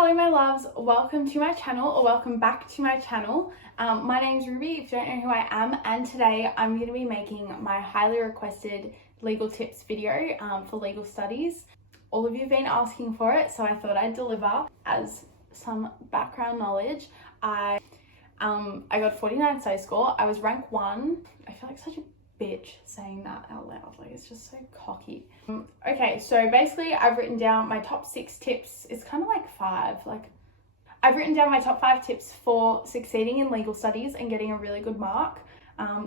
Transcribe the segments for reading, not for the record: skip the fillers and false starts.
Hello my loves, welcome to my channel, or welcome back to my channel. My name's Ruby, if you don't know who I am, and today I'm going to be making my highly requested legal tips video for legal studies. All of you have been asking for it, so I thought I'd deliver. As some background knowledge, I got 49 study score. I was rank 1. I feel like such a bitch saying that out loud, like it's just so cocky. Okay, so basically I've written down my top 6 tips. It's kind of like 5, like I've written down my top 5 tips for succeeding in legal studies and getting a really good mark.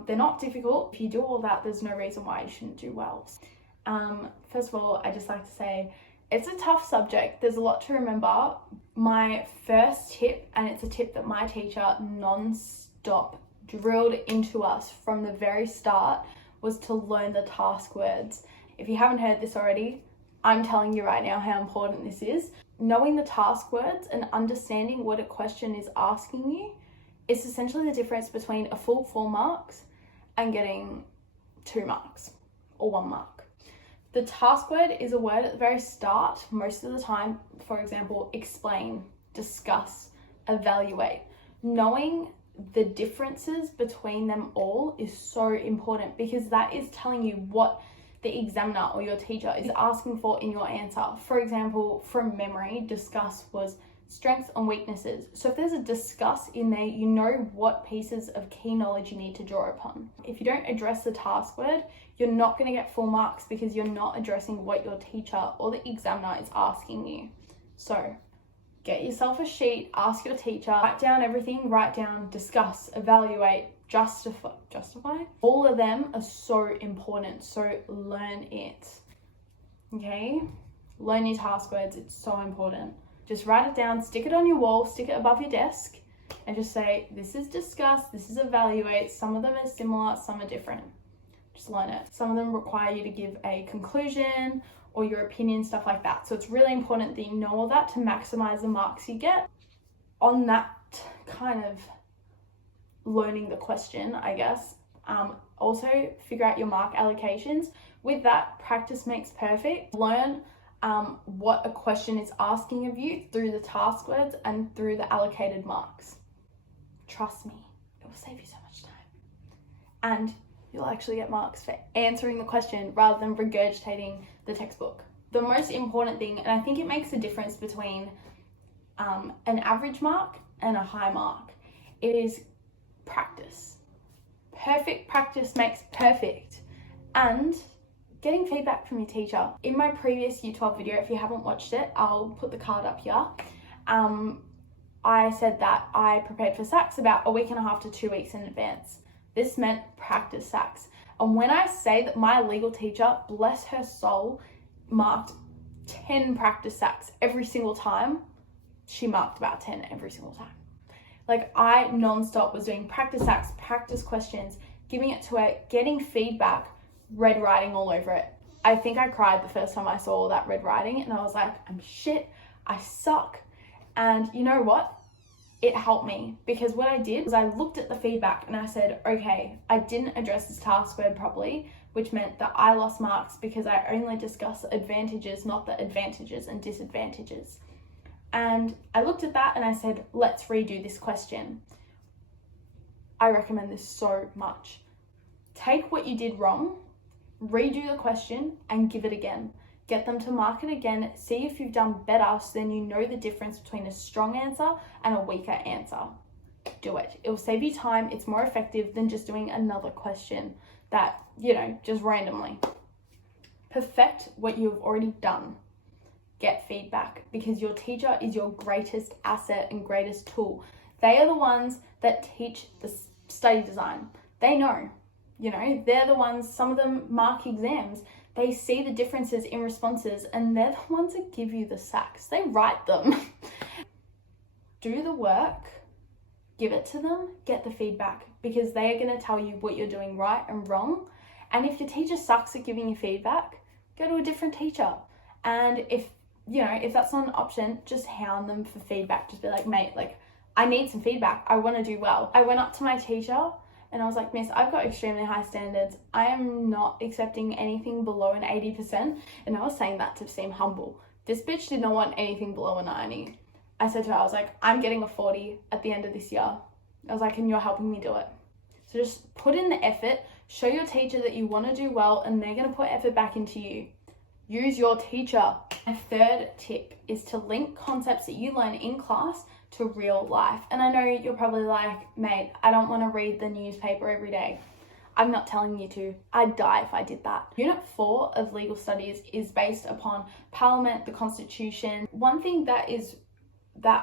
They're not difficult. If you do all that, there's no reason why you shouldn't do well. First of all, I just like to say it's a tough subject. There's a lot to remember. My first tip, and it's a tip that my teacher non-stop drilled into us from the very start, was to learn the task words. If you haven't heard this already, I'm telling you right now how important this is. Knowing the task words and understanding what a question is asking you is essentially the difference between a full 4 marks and getting 2 marks or 1 mark. The task word is a word at the very start most of the time. For example, explain, discuss, evaluate. Knowing the differences between them all is so important, because that is telling you what the examiner or your teacher is asking for in your answer. For example, from memory, discuss was strengths and weaknesses. So if there's a discuss in there, you know what pieces of key knowledge you need to draw upon. If you don't address the task word, you're not going to get full marks because you're not addressing what your teacher or the examiner is asking you. So get yourself a sheet, ask your teacher, write down everything, write down, discuss, evaluate, justify. All of them are so important, so learn it, okay? Learn your task words, it's so important. Just write it down, stick it on your wall, stick it above your desk, and just say, this is discuss, this is evaluate. Some of them are similar, some are different. Just learn it. Some of them require you to give a conclusion or your opinion, stuff like that. So it's really important that you know all that to maximize the marks you get. On that kind of learning the question, I guess, also figure out your mark allocations. With that, practice makes perfect. Learn what a question is asking of you through the task words and through the allocated marks. Trust me, it will save you so much time. And you'll actually get marks for answering the question rather than regurgitating the textbook. The most important thing, and I think it makes a difference between an average mark and a high mark, it is practice. Perfect practice makes perfect. And getting feedback from your teacher. In my previous Year 12 video, if you haven't watched it, I'll put the card up here. I said that I prepared for SACs about a week and a half to 2 weeks in advance. This meant practice SACs. And when I say that my legal teacher, bless her soul, marked 10 practice SACs every single time, she marked about 10 every single time. Like, I non-stop was doing practice SACs, practice questions, giving it to her, getting feedback, red writing all over it. I think I cried the first time I saw all that red writing, and I was like, I'm shit, I suck. And you know what? It helped me, because what I did was I looked at the feedback and I said, okay, I didn't address this task word properly, which meant that I lost marks because I only discussed the advantages, not the advantages and disadvantages. And I looked at that and I said, let's redo this question. I recommend this so much. Take what you did wrong, redo the question and give it again. Get them to mark it again, see if you've done better, so then you know the difference between a strong answer and a weaker answer. Do it. It will save you time. It's more effective than just doing another question that, just randomly. Perfect what you've already done. Get feedback, because your teacher is your greatest asset and greatest tool. They are the ones that teach the study design. They know, they're the ones, some of them mark exams. They see the differences in responses, and they're the ones that give you the SACs. They write them. Do the work, give it to them, get the feedback, because they are going to tell you what you're doing right and wrong. And if your teacher sucks at giving you feedback, go to a different teacher. And if that's not an option, just hound them for feedback. Just be like, mate, I need some feedback. I want to do well. I went up to my teacher and I was like, miss, I've got extremely high standards. I am not accepting anything below an 80%. And I was saying that to seem humble. This bitch did not want anything below a 90. I said to her, I was like, I'm getting a 40 at the end of this year. I was like, and you're helping me do it. So just put in the effort, show your teacher that you want to do well, and they're going to put effort back into you. Use your teacher. A third tip is to link concepts that you learn in class to real life. And I know you're probably like, mate, I don't want to read the newspaper every day. I'm not telling you to. I'd die if I did that. Unit 4 of legal studies is based upon Parliament, the Constitution. One thing that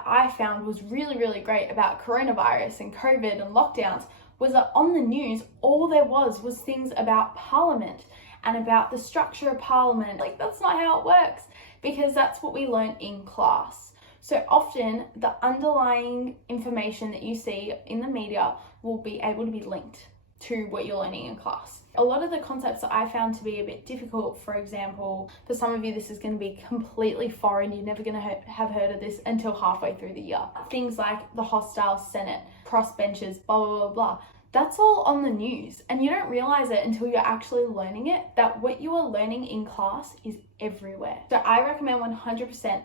I found was really, really great about coronavirus and COVID and lockdowns was that on the news, all there was things about Parliament and about the structure of Parliament. Like, that's not how it works, because that's what we learned in class. So often the underlying information that you see in the media will be able to be linked to what you're learning in class. A lot of the concepts that I found to be a bit difficult, for example, for some of you this is going to be completely foreign, you're never going to have heard of this until halfway through the year. Things like the hostile Senate, crossbenchers, blah, blah, blah, blah. That's all on the news, and you don't realize it until you're actually learning it, that what you are learning in class is everywhere. So I recommend 100%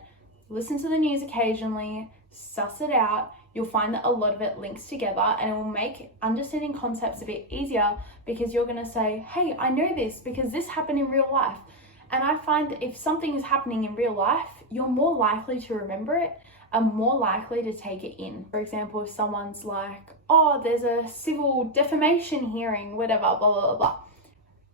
listen to the news occasionally, suss it out. You'll find that a lot of it links together, and it will make understanding concepts a bit easier, because you're going to say, hey, I know this because this happened in real life. And I find that if something is happening in real life, you're more likely to remember it and more likely to take it in. For example, if someone's like, oh, there's a civil defamation hearing, whatever, blah, blah, blah, blah,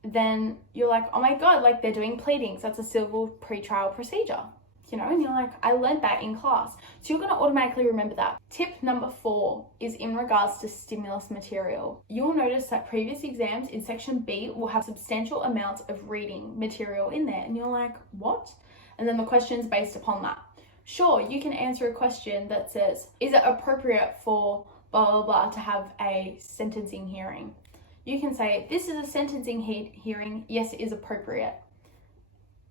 then you're like, oh my God, like they're doing pleadings. That's a civil pre-trial procedure. You know, and you're like, I learned that in class. So you're going to automatically remember that. Tip number 4 is in regards to stimulus material. You'll notice that previous exams in section B will have substantial amounts of reading material in there. And you're like, what? And then the question's based upon that. Sure, you can answer a question that says, is it appropriate for blah, blah, blah to have a sentencing hearing? You can say, this is a sentencing hearing. Yes, it is appropriate.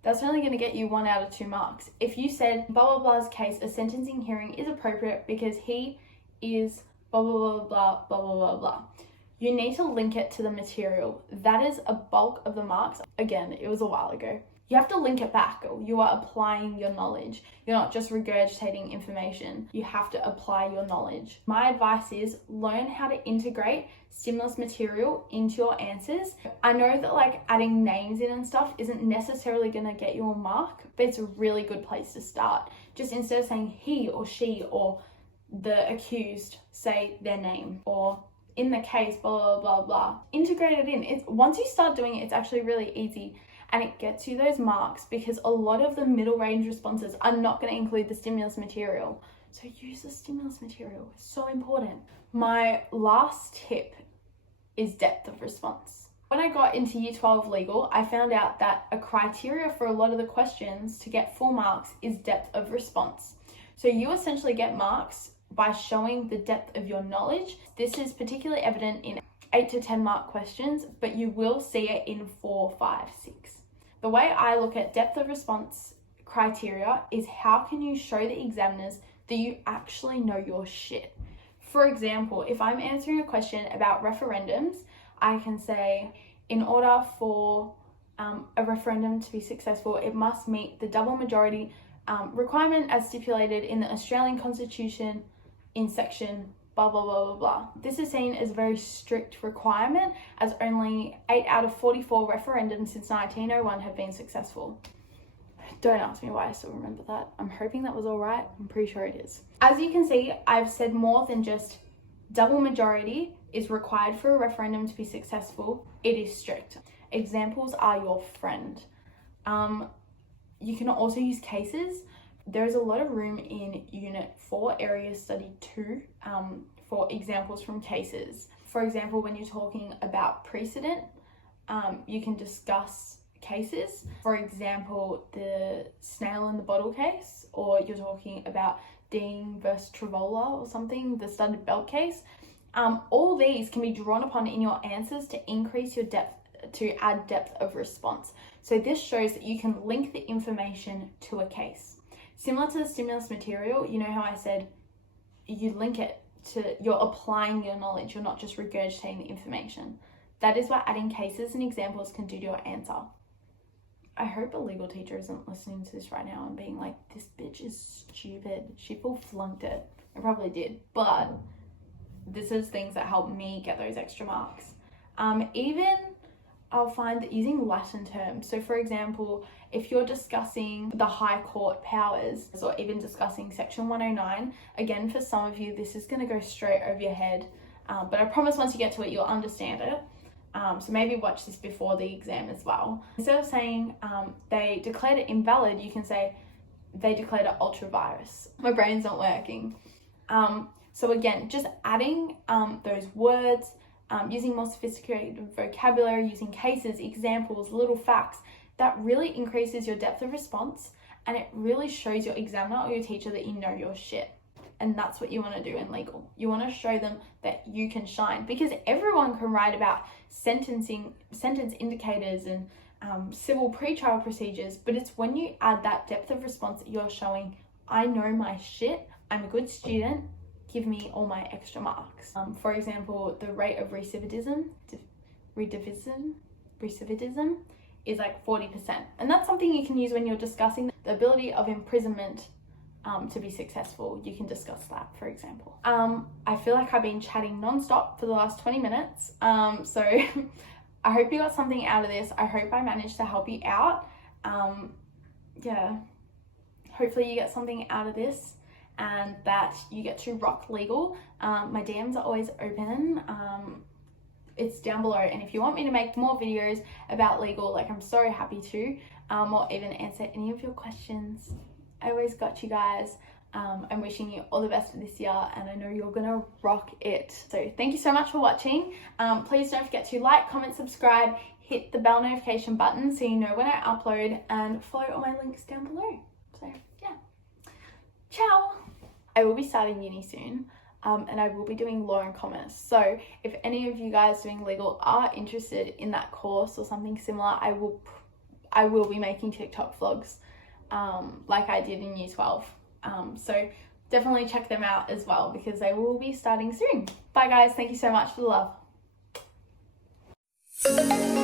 That's only going to get you 1 out of 2 marks. If you said blah, blah, blah's case, a sentencing hearing is appropriate because he is blah, blah, blah, blah, blah, blah, blah, blah. You need to link it to the material. That is a bulk of the marks. Again, it was a while ago. You have to link it back. You are applying your knowledge. You're not just regurgitating information. You have to apply your knowledge. My advice is learn how to integrate stimulus material into your answers. I know that like adding names in and stuff isn't necessarily going to get you a mark, but it's a really good place to start. Just instead of saying he or she or the accused, say their name, or in the case, blah, blah, blah, blah. Integrate it in. Once you start doing it, it's actually really easy. And it gets you those marks, because a lot of the middle range responses are not going to include the stimulus material. So use the stimulus material. It's so important. My last tip is depth of response. When I got into Year 12 legal, I found out that a criteria for a lot of the questions to get full marks is depth of response. So you essentially get marks by showing the depth of your knowledge. This is particularly evident in 8 to 10 mark questions, but you will see it in 4, 5, 6. The way I look at depth of response criteria is how can you show the examiners that you actually know your shit. For example, if I'm answering a question about referendums, I can say, in order for a referendum to be successful, it must meet the double majority requirement as stipulated in the Australian Constitution in section blah, blah, blah, blah, blah. This is seen as a very strict requirement, as only 8 out of 44 referendums since 1901 have been successful. Don't ask me why I still remember that. I'm hoping that was all right. I'm pretty sure it is. As you can see, I've said more than just double majority is required for a referendum to be successful. It is strict. Examples are your friend. You can also use cases. There is a lot of room in Unit 4, Area Study 2, for examples from cases. For example, when you're talking about precedent, you can discuss cases. For example, the snail in the bottle case, or you're talking about Dean versus Travola or something, the studded belt case. All these can be drawn upon in your answers to increase your depth, to add depth of response. So this shows that you can link the information to a case. Similar to the stimulus material, you know how I said you link it to, you're applying your knowledge, you're not just regurgitating the information. That is what adding cases and examples can do to your answer. I hope a legal teacher isn't listening to this right now and being like, this bitch is stupid. She full flunked it. I probably did, but this is things that help me get those extra marks. Even I'll find that using Latin terms. So for example, if you're discussing the High Court powers or even discussing Section 109, again, for some of you, this is going to go straight over your head. But I promise once you get to it, you'll understand it. So maybe watch this before the exam as well. Instead of saying they declared it invalid, you can say they declared it ultra virus. My brain's not working. So again, just adding those words, using more sophisticated vocabulary, using cases, examples, little facts, that really increases your depth of response, and it really shows your examiner or your teacher that you know your shit. And that's what you want to do in legal. You want to show them that you can shine, because everyone can write about sentence indicators and civil pretrial procedures, but it's when you add that depth of response that you're showing, I know my shit, I'm a good student, give me all my extra marks. For example, the rate of recidivism is like 40%. And that's something you can use when you're discussing the ability of imprisonment to be successful. You can discuss that, for example. I feel like I've been chatting non-stop for the last 20 minutes. So I hope you got something out of this. I hope I managed to help you out. Yeah, hopefully you get something out of this and that you get to rock legal. My DMs are always open. It's down below, and if you want me to make more videos about legal, like, I'm so happy to, or even answer any of your questions, I always got you guys. I'm wishing you all the best for this year, and I know you're gonna rock it. So thank you so much for watching. Please don't forget to like, comment, subscribe, hit the bell notification button so you know when I upload, and follow all my links down below. So yeah, ciao. I will be starting uni soon. And I will be doing law and commerce. So if any of you guys doing legal are interested in that course or something similar, I will be making TikTok vlogs like I did in Year 12. So definitely check them out as well, because they will be starting soon. Bye guys, thank you so much for the love.